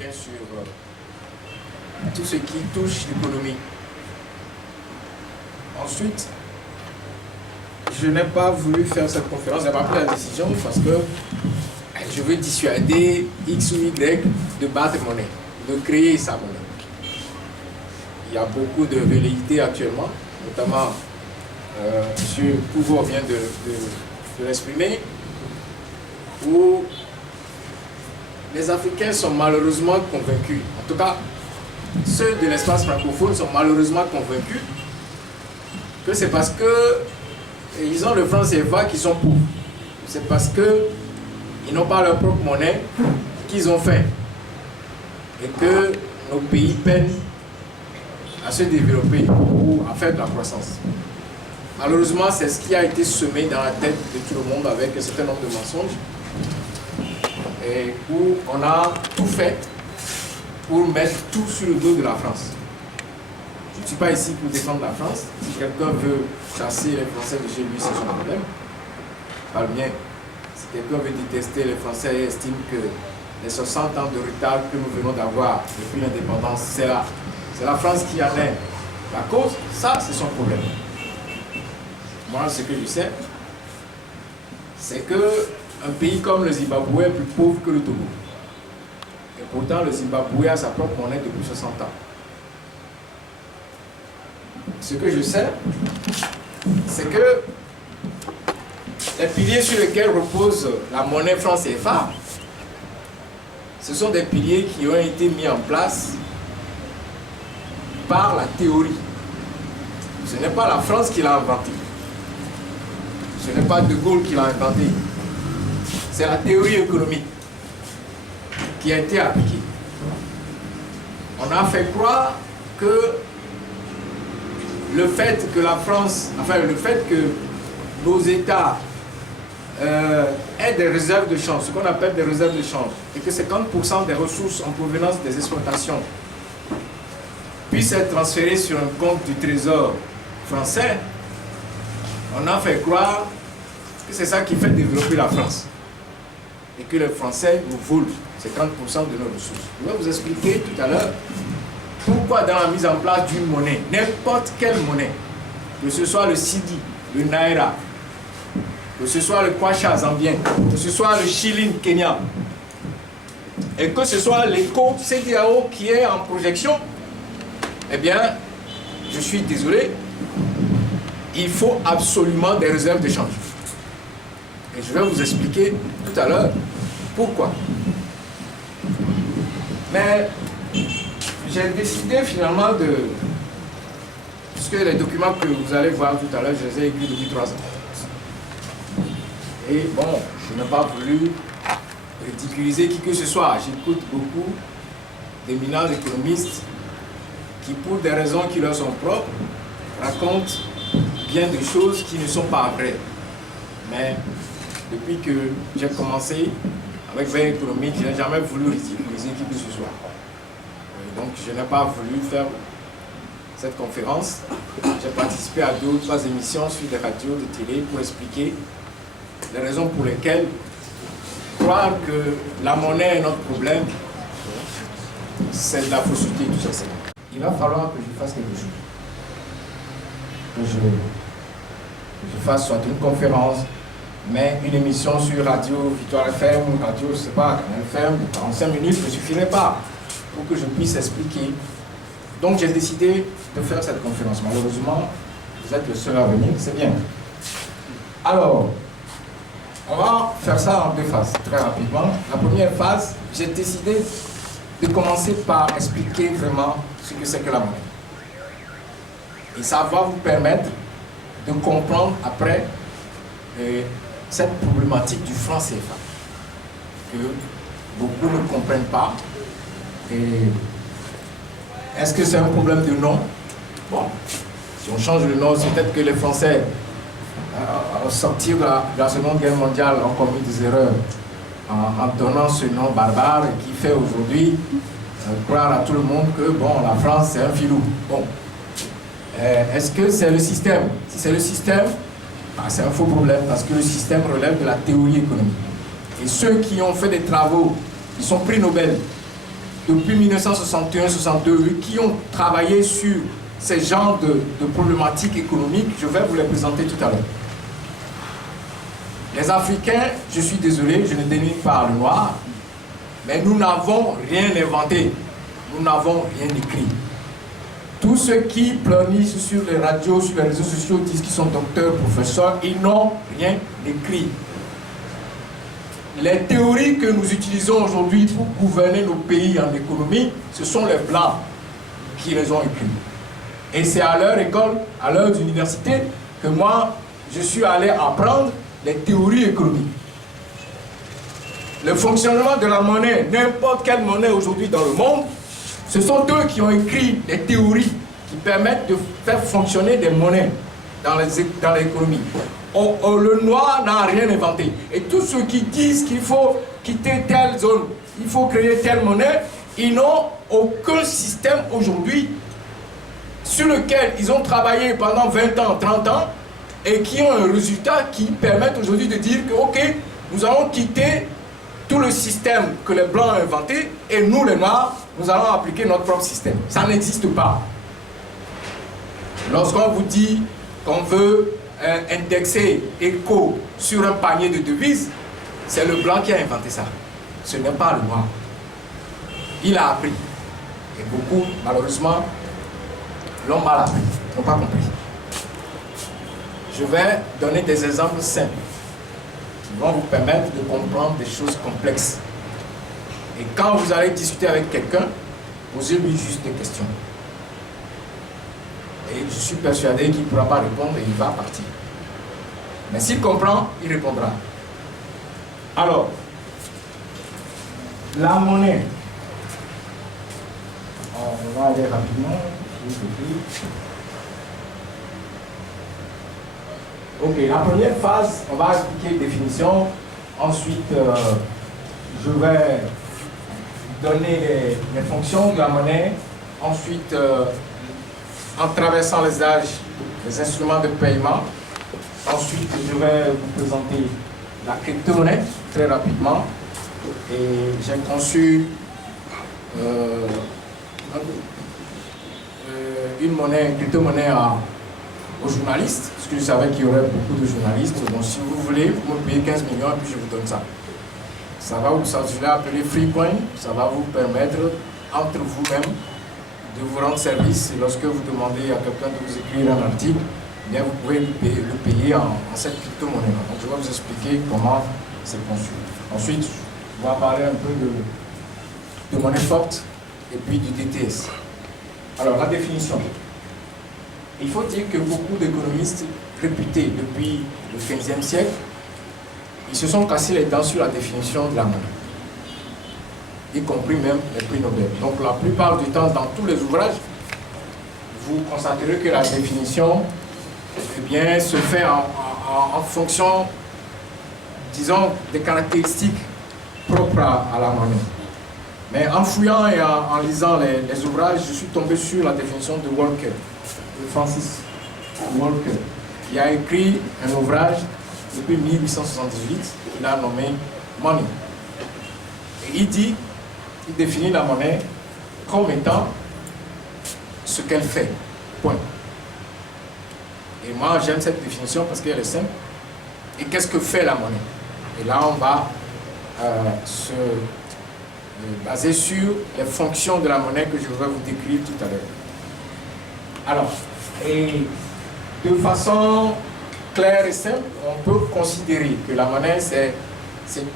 africains sur tout ce qui touche l'économie. Ensuite, je n'ai pas voulu faire cette conférence, j'ai pas pris la décision parce que je veux dissuader X ou Y de battre monnaie, de créer sa monnaie. Il y a beaucoup de velléités actuellement, notamment M. Pouvoir vient de l'exprimer, où les Africains sont malheureusement convaincus, en tout cas ceux de l'espace francophone sont malheureusement convaincus que c'est parce qu'ils ont le franc CFA qu'ils sont pauvres. C'est parce qu'ils n'ont pas leur propre monnaie qu'ils ont faim. Et que nos pays peinent à se développer ou à faire de la croissance. Malheureusement, c'est ce qui a été semé dans la tête de tout le monde avec un certain nombre de mensonges. Et où on a tout fait pour mettre tout sur le dos de la France. Je ne suis pas ici pour défendre la France. Si quelqu'un veut chasser les Français de chez lui, c'est son problème. Pas le mien. Si quelqu'un veut détester les Français et estime que les 60 ans de retard que nous venons d'avoir depuis l'indépendance, c'est la France qui en est la cause, ça c'est son problème. Moi, ce que je sais, c'est qu'un pays comme le Zimbabwe est plus pauvre que le Togo. Et pourtant, le Zimbabwe a sa propre monnaie depuis 60 ans. Ce que je sais, c'est que les piliers sur lesquels repose la monnaie franc CFA, ce sont des piliers qui ont été mis en place par la théorie. Ce n'est pas la France qui l'a inventé. Ce n'est pas De Gaulle qui l'a inventé. C'est la théorie économique qui a été appliquée. On a fait croire que le fait que la France, enfin le fait que nos États aient des réserves de change, ce qu'on appelle des réserves de change, et que 50% des ressources en provenance des exploitations puissent être transférées sur un compte du Trésor français, on a fait croire que c'est ça qui fait développer la France. Et que les Français nous volent 50% de nos ressources. Je vais vous expliquer tout à l'heure pourquoi dans la mise en place d'une monnaie, n'importe quelle monnaie, que ce soit le Cedi, le Naira, que ce soit le Kwacha zambien, que ce soit le shilling kenyan, et que ce soit l'éco CEDEAO qui est en projection, eh bien, je suis désolé, il faut absolument des réserves de change. Et je vais vous expliquer tout à l'heure pourquoi. Mais j'ai décidé finalement de... Puisque les documents que vous allez voir tout à l'heure, je les ai écrits depuis 3 ans. Et bon, je n'ai pas voulu ridiculiser qui que ce soit. J'écoute beaucoup d'éminents économistes qui, pour des raisons qui leur sont propres, racontent bien des choses qui ne sont pas vraies. Mais depuis que j'ai commencé avec Veille économique, je n'ai jamais voulu ridiculiser qui que ce soit. Donc je n'ai pas voulu faire cette conférence. J'ai participé à 2 ou 3 émissions sur des radios, de télé pour expliquer les raisons pour lesquelles croire que la monnaie est notre problème, c'est de la fausseté tout ça. Il va falloir que je fasse quelque chose. Que je fasse soit une conférence, mais une émission sur Radio Victoire FM ou Radio, je ne sais pas, FM, 45 minutes ne suffirait pas pour que je puisse expliquer. Donc j'ai décidé de faire cette conférence. Malheureusement, vous êtes le seul à venir, c'est bien. Alors, on va faire ça en 2 phases, très rapidement. La première phase, j'ai décidé de commencer par expliquer vraiment ce que c'est que la monnaie. Et ça va vous permettre de comprendre après cette problématique du franc CFA, que beaucoup ne comprennent pas. Est-ce que c'est un problème de nom? Bon, si on change le nom, c'est peut-être que les Français, au sortir de la Seconde Guerre mondiale, ont commis des erreurs en donnant ce nom barbare qui fait aujourd'hui croire à tout le monde que bon, la France c'est un filou. Bon, est-ce que c'est le système? Si c'est le système, c'est un faux problème parce que le système relève de la théorie économique. Et ceux qui ont fait des travaux, qui sont prix Nobel depuis 1961-62 qui ont travaillé sur ces genres de problématiques économiques. Je vais vous les présenter tout à l'heure. Les Africains, je suis désolé, je ne dénigre pas le noir, mais nous n'avons rien inventé, nous n'avons rien écrit. Tous ceux qui pleurnichent sur les radios, sur les réseaux sociaux, disent qu'ils sont docteurs, professeurs, ils n'ont rien écrit. Les théories que nous utilisons aujourd'hui pour gouverner nos pays en économie, ce sont les Blancs qui les ont écrites. Et c'est à leur école, à leur université, que moi, je suis allé apprendre les théories économiques. Le fonctionnement de la monnaie, n'importe quelle monnaie aujourd'hui dans le monde, ce sont eux qui ont écrit les théories qui permettent de faire fonctionner des monnaies dans l'économie. Le noir n'a rien inventé. Et tous ceux qui disent qu'il faut quitter telle zone, il faut créer telle monnaie, ils n'ont aucun système aujourd'hui sur lequel ils ont travaillé pendant 20 ans, 30 ans, et qui ont un résultat qui permet aujourd'hui de dire que, ok, nous allons quitter tout le système que les Blancs ont inventé, et nous, les Noirs, nous allons appliquer notre propre système. Ça n'existe pas. Lorsqu'on vous dit qu'on veut indexer éco sur un panier de devises, c'est le Blanc qui a inventé ça. Ce n'est pas le Noir. Il a appris. Et beaucoup, malheureusement, l'ont mal appris, n'ont pas compris. Je vais donner des exemples simples qui vont vous permettre de comprendre des choses complexes. Et quand vous allez discuter avec quelqu'un, posez-lui juste des questions. Et je suis persuadé qu'il ne pourra pas répondre et il va partir. Mais s'il comprend, il répondra. Alors, la monnaie. On va aller rapidement. Ok, la première phase, on va expliquer définition. Ensuite, je vais donner les fonctions de la monnaie. Ensuite, en traversant les âges, les instruments de paiement. Ensuite, je vais vous présenter la crypto-monnaie très rapidement. Et j'ai conçu une crypto-monnaie aux journalistes, parce que je savais qu'il y aurait beaucoup de journalistes. Donc si vous voulez, vous me payez 15 millions et puis je vous donne ça. Ça va vous, je l'ai appelé Freecoin, ça va vous permettre, entre vous-même, de vous rendre service. Et lorsque vous demandez à quelqu'un de vous écrire un article, eh bien vous pouvez le payer en cette crypto-monnaie. Donc je vais vous expliquer comment c'est conçu. Ensuite, on va parler un peu de monnaie forte et puis du DTS. Alors, la définition. Il faut dire que beaucoup d'économistes réputés depuis le XVe siècle, ils se sont cassés les dents sur la définition de la monnaie, y compris même les prix Nobel. Donc, la plupart du temps, dans tous les ouvrages, vous constaterez que la définition, eh bien, se fait en fonction, disons, des caractéristiques propres à la monnaie. Mais en fouillant et en lisant les ouvrages, je suis tombé sur la définition de Walker, de Francis Walker, qui a écrit un ouvrage depuis 1878, qu'il a nommé Money. Et il définit la monnaie comme étant ce qu'elle fait, point. Et moi, j'aime cette définition parce qu'elle est simple. Et qu'est-ce que fait la monnaie? Et là, on va se baser sur les fonctions de la monnaie que je vais vous décrire tout à l'heure. Alors, et de façon claire et simple, on peut considérer que la monnaie, c'est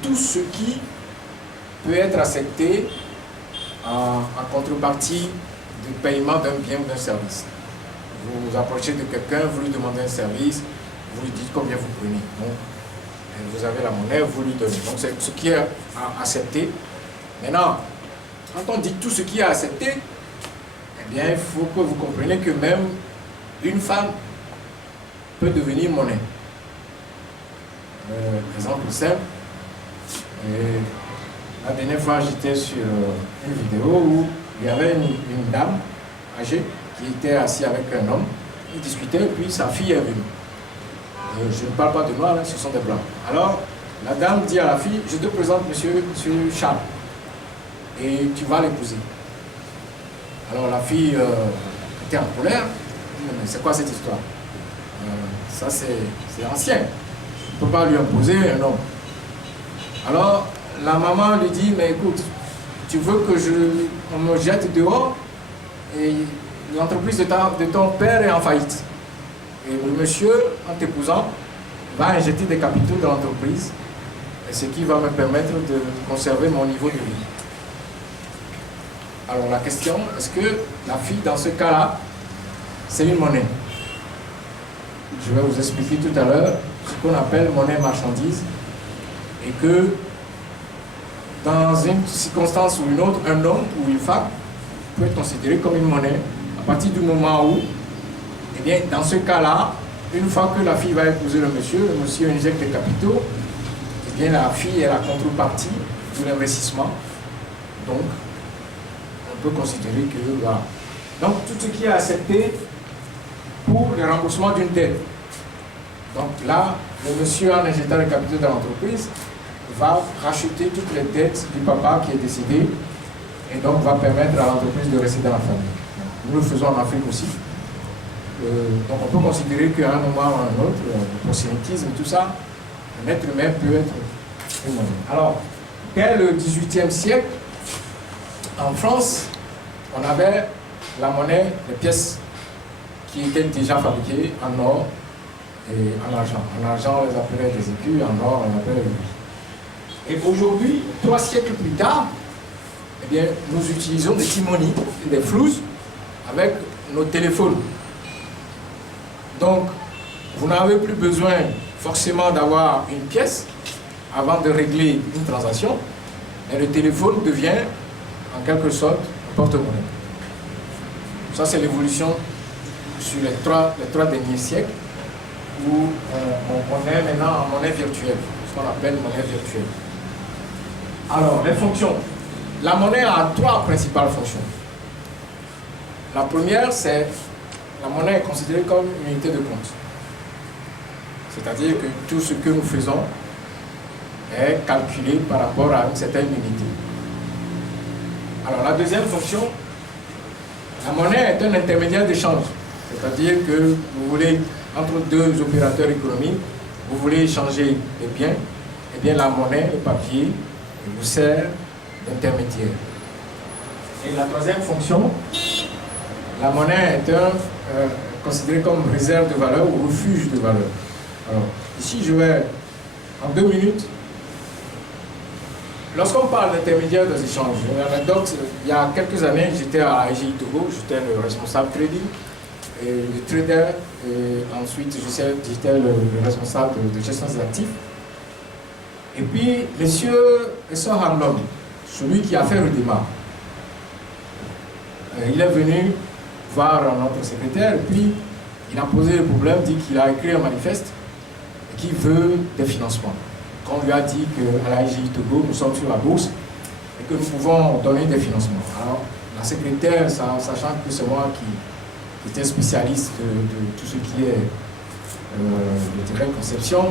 tout ce qui peut être accepté en contrepartie du paiement d'un bien ou d'un service. Vous vous approchez de quelqu'un, vous lui demandez un service, vous lui dites combien vous prenez. Donc, vous avez la monnaie, vous lui donnez. Donc, c'est ce qui est accepté. Maintenant, quand on dit tout ce qui est accepté, eh bien, il faut que vous compreniez que même une femme peut devenir monnaie. Exemple simple. La dernière fois, j'étais sur une vidéo où il y avait une dame âgée qui était assise avec un homme. Ils discutaient et puis sa fille est venue. Je ne parle pas de noirs, ce sont des blancs. Alors, la dame dit à la fille, je te présente monsieur Charles. et tu vas l'épouser. Alors la fille était en colère. Mais c'est quoi cette histoire? Ça c'est ancien. On ne peut pas lui imposer un homme. Alors la maman lui dit, mais écoute, tu veux que on me jette dehors et l'entreprise de ton père est en faillite. Et le monsieur, en t'épousant, va injecter des capitaux dans l'entreprise, ce qui va me permettre de conserver mon niveau de vie. Alors la question, est-ce que la fille, dans ce cas-là, c'est une monnaie? Je vais vous expliquer tout à l'heure ce qu'on appelle monnaie marchandise, et que dans une circonstance ou une autre, un homme ou une femme peut être considéré comme une monnaie à partir du moment où, eh bien, dans ce cas-là, une fois que la fille va épouser le monsieur injecte des capitaux, eh bien, la fille est la contrepartie de l'investissement. Donc, on peut considérer que, voilà. Donc, tout ce qui est accepté pour le remboursement d'une dette. Donc là, le monsieur, en injectant les capitaux dans l'entreprise, va racheter toutes les dettes du papa qui est décédé et donc va permettre à l'entreprise de rester dans la famille. Nous le faisons en Afrique aussi. Donc on peut considérer qu'à un moment ou à un autre, le prosélytisme, tout ça, un être humain peut être une monnaie. Alors, dès le XVIIIe siècle, en France, on avait la monnaie, les pièces qui étaient déjà fabriquées en or et en argent. En argent, on les appelait des écus, en or, on appelait les louis. Et aujourd'hui, 3 siècles plus tard, eh bien, nous utilisons des timonies, des flouses avec nos téléphones. Donc, vous n'avez plus besoin forcément d'avoir une pièce avant de régler une transaction, et le téléphone devient en quelque sorte un porte-monnaie. Ça, c'est l'évolution sur les trois derniers siècles où on est maintenant en monnaie virtuelle, ce qu'on appelle monnaie virtuelle. Alors, les fonctions. La monnaie a 3 principales fonctions. La première, c'est la monnaie est considérée comme une unité de compte. C'est-à-dire que tout ce que nous faisons est calculé par rapport à une certaine unité. Alors, la deuxième fonction, la monnaie est un intermédiaire d'échange. C'est-à-dire que vous voulez, entre 2 opérateurs économiques, vous voulez échanger des biens, et bien la monnaie, le papier, vous sert d'intermédiaire. Et la troisième fonction, la monnaie est considérée comme réserve de valeur ou refuge de valeur. Alors, ici, je vais, en 2 minutes, lorsqu'on parle d'intermédiaire des échanges, une anecdote, il y a quelques années, j'étais à AGI Togo, j'étais le responsable trading, et le trader, et ensuite j'étais le responsable de gestion des actifs. Et puis, monsieur Essor Hamlom, celui qui a fait le démarre, il est venu voir notre secrétaire, et puis il a posé le problème, dit qu'il a écrit un manifeste et qu'il veut des financements. Qu'on lui a dit qu'à l'AGI Togo, nous sommes sur la bourse et que nous pouvons donner des financements. Alors, la secrétaire, sachant que c'est moi qui était spécialiste de tout ce qui est, je dirais, conception,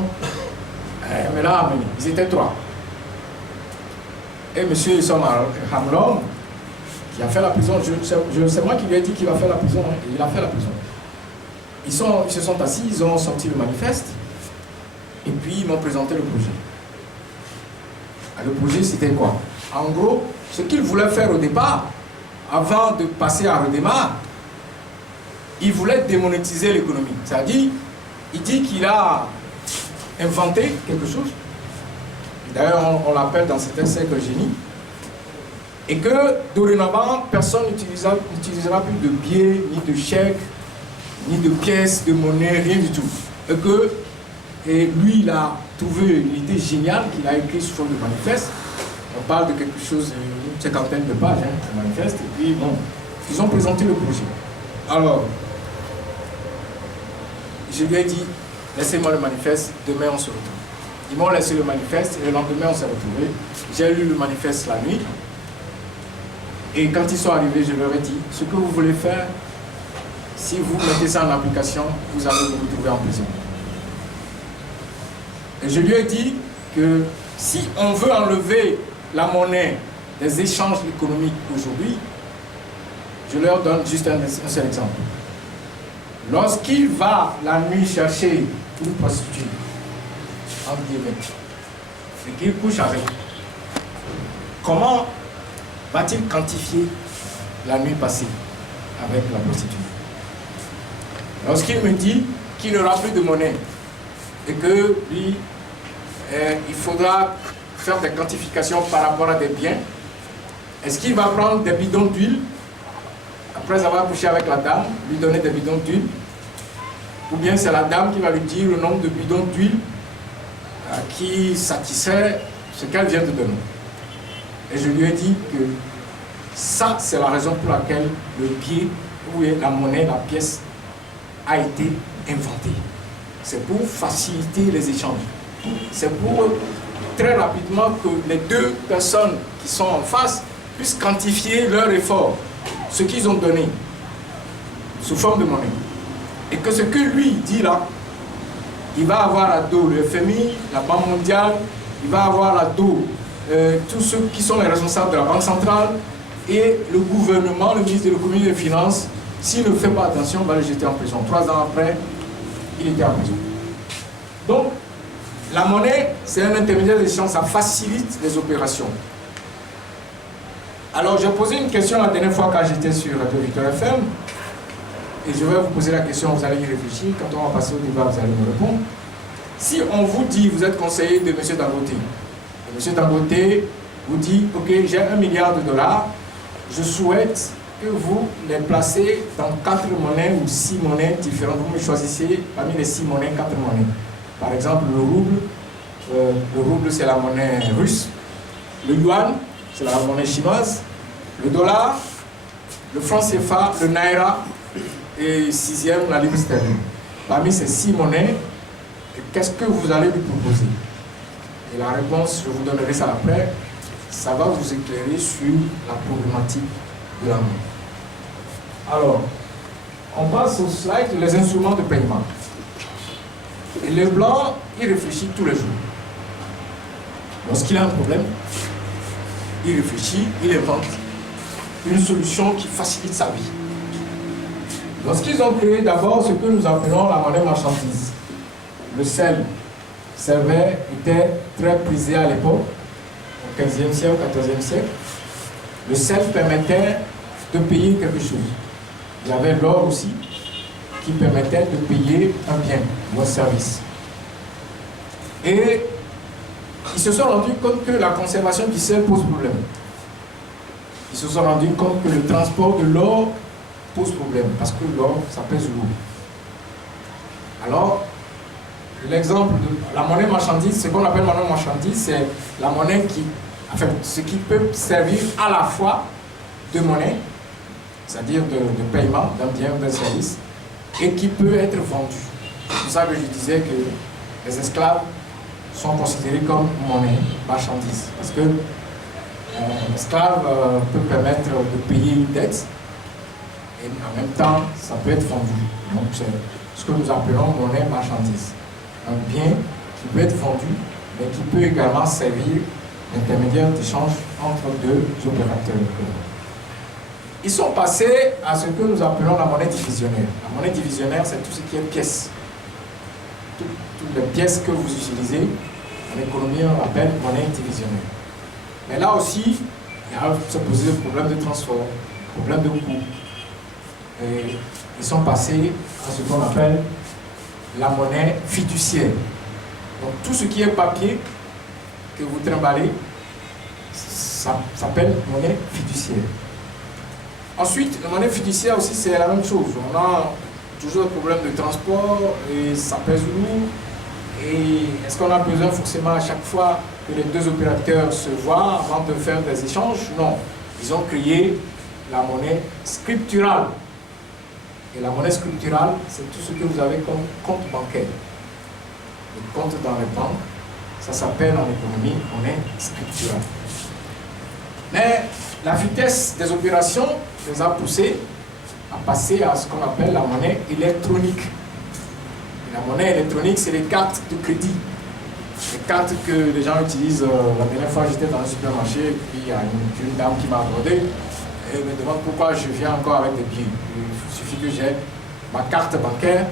mais là, ils étaient 3. Et M. Hamlom, qui a fait la prison, c'est moi qui lui ai dit qu'il va faire la prison, hein, et il a fait la prison. Ils se sont assis, ils ont sorti le manifeste, et puis ils m'ont présenté le projet. Le projet, c'était quoi? En gros, ce qu'il voulait faire au départ, avant de passer à redémarrer, il voulait démonétiser l'économie. C'est-à-dire, il dit qu'il a inventé quelque chose. D'ailleurs, on l'appelle dans certains cercles génie. Et que, dorénavant, personne n'utilisera plus de billets, ni de chèques, ni de pièces, de monnaie, rien du tout. Et lui, il a trouvé une idée géniale qu'il a écrite sous forme de manifeste. On parle de quelque chose, une 50aine de pages, hein, de manifeste. Et puis, bon, ils ont présenté le projet. Alors, je lui ai dit, laissez-moi le manifeste, demain on se retrouve. Ils m'ont laissé le manifeste et le lendemain on s'est retrouvés. J'ai lu le manifeste la nuit. Et quand ils sont arrivés, je leur ai dit, ce que vous voulez faire, si vous mettez ça en application, vous allez vous retrouver en prison. Et je lui ai dit que si on veut enlever la monnaie les échanges économiques aujourd'hui, je leur donne juste un seul exemple. Lorsqu'il va la nuit chercher une prostituée, entre guillemets, et qu'il couche avec, comment va-t-il quantifier la nuit passée avec la prostituée? Lorsqu'il me dit qu'il n'aura plus de monnaie et que lui, il faudra faire des quantifications par rapport à des biens, est-ce qu'il va prendre des bidons d'huile après avoir couché avec la dame, lui donner des bidons d'huile, ou bien c'est la dame qui va lui dire le nombre de bidons d'huile qui satisfait ce qu'elle vient de donner? Et je lui ai dit que ça, c'est la raison pour laquelle le billet, ou la monnaie, la pièce, a été inventée. C'est pour faciliter les échanges. C'est pour très rapidement que les deux personnes qui sont en face puissent quantifier leur effort, ce qu'ils ont donné, sous forme de monnaie. Et que ce que lui dit là, il va avoir à dos le FMI, la Banque mondiale, il va avoir à dos tous ceux qui sont les responsables de la Banque centrale et le gouvernement, le ministre de l'économie et des finances. S'il ne fait pas attention, on va le jeter en prison. 3 ans après, il était en prison. Donc, la monnaie, c'est un intermédiaire d'échange, ça facilite les opérations. Alors, j'ai posé une question la dernière fois quand j'étais sur Radio Victor FM, et je vais vous poser la question, vous allez y réfléchir. Quand on va passer au débat, vous allez me répondre. Si on vous dit, vous êtes conseiller de M. Dangote, et M. Dangote vous dit, ok, j'ai $1 milliard, je souhaite que vous les placez dans 4 monnaies ou 6 monnaies différentes. Vous me choisissez parmi les 6 monnaies, 4 monnaies. Par exemple, le rouble c'est la monnaie russe, le yuan c'est la monnaie chinoise, le dollar, le franc CFA, le naira et 6e la livre sterling. Parmi ces 6 monnaies, qu'est-ce que vous allez lui proposer? Et la réponse, je vous donnerai ça après, ça va vous éclairer sur la problématique de la monnaie. Alors, on passe au slide, les instruments de paiement. Et le blanc, il réfléchit tous les jours. Lorsqu'il a un problème, il réfléchit, il invente une solution qui facilite sa vie. Lorsqu'ils ont créé d'abord ce que nous appelons la monnaie marchandise, le sel était très prisé à l'époque, au 15e siècle, au 14e siècle. Le sel permettait de payer quelque chose. Il y avait l'or aussi, qui permettait de payer un bien ou un service. Et ils se sont rendus compte que la conservation du sel pose problème. Ils se sont rendus compte que le transport de l'or pose problème, parce que l'or, ça pèse lourd. Alors, l'exemple de la monnaie marchandise, ce qu'on appelle monnaie marchandise, c'est la monnaie qui, enfin, ce qui peut servir à la fois de monnaie, c'est-à-dire de paiement d'un bien ou d'un service, et qui peut être vendu. C'est pour ça que je disais que les esclaves sont considérés comme monnaie, marchandise. Parce que un esclave peut permettre de payer une dette, et en même temps, ça peut être vendu. Donc c'est ce que nous appelons monnaie, marchandise. Un bien qui peut être vendu, mais qui peut également servir d'intermédiaire d'échange entre deux opérateurs économiques. Ils sont passés à ce que nous appelons la monnaie divisionnaire. La monnaie divisionnaire, c'est tout ce qui est pièces. Toutes les pièces que vous utilisez, en économie, on l'appelle monnaie divisionnaire. Mais là aussi, il y a se poser le problème de transport, problème de coût. Et ils sont passés à ce qu'on appelle la monnaie fiduciaire. Donc tout ce qui est papier que vous trimballez, ça s'appelle monnaie fiduciaire. Ensuite, la monnaie fiduciaire aussi, c'est la même chose. On a toujours un problème de transport et ça pèse lourd. Et est-ce qu'on a besoin forcément à chaque fois que les deux opérateurs se voient avant de faire des échanges? Non. Ils ont créé la monnaie scripturale. Et la monnaie scripturale, c'est tout ce que vous avez comme compte bancaire. Le compte dans les banques, ça s'appelle en économie monnaie scripturale. Mais la vitesse des opérations les a poussés à passer à ce qu'on appelle la monnaie électronique. Et la monnaie électronique, c'est les cartes de crédit. les cartes que les gens utilisent. La dernière fois, j'étais dans un supermarché et puis il y a une dame qui m'a abordé et me demande pourquoi je viens encore avec des billets. Il suffit que j'ai ma carte bancaire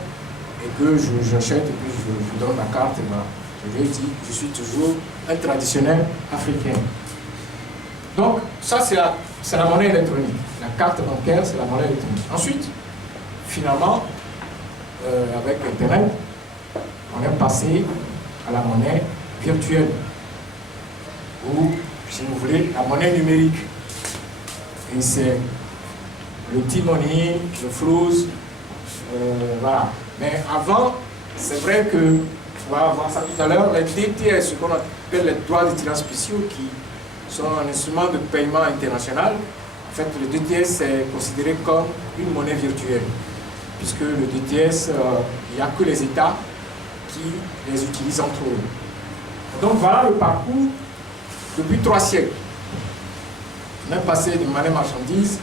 et que j'achète et puis je donne ma carte. Et ben, je lui ai dit, je suis toujours un traditionnel africain. Donc, ça, c'est la monnaie électronique. La carte bancaire, c'est la monnaie électronique. Ensuite, finalement, avec Internet, on est passé à la monnaie virtuelle, ou, si vous voulez, la monnaie numérique. Et c'est le T-Money, le Froze, voilà. Mais avant, c'est vrai que, on va voir ça tout à l'heure, les DTS, ce qu'on appelle les droits de tirage spéciaux, qui sont un instrument de paiement international. En fait, le DTS est considéré comme une monnaie virtuelle, puisque le DTS, il n'y a que les États qui les utilisent entre eux. Donc voilà le parcours depuis 3 siècles. On est passé de monnaie marchandise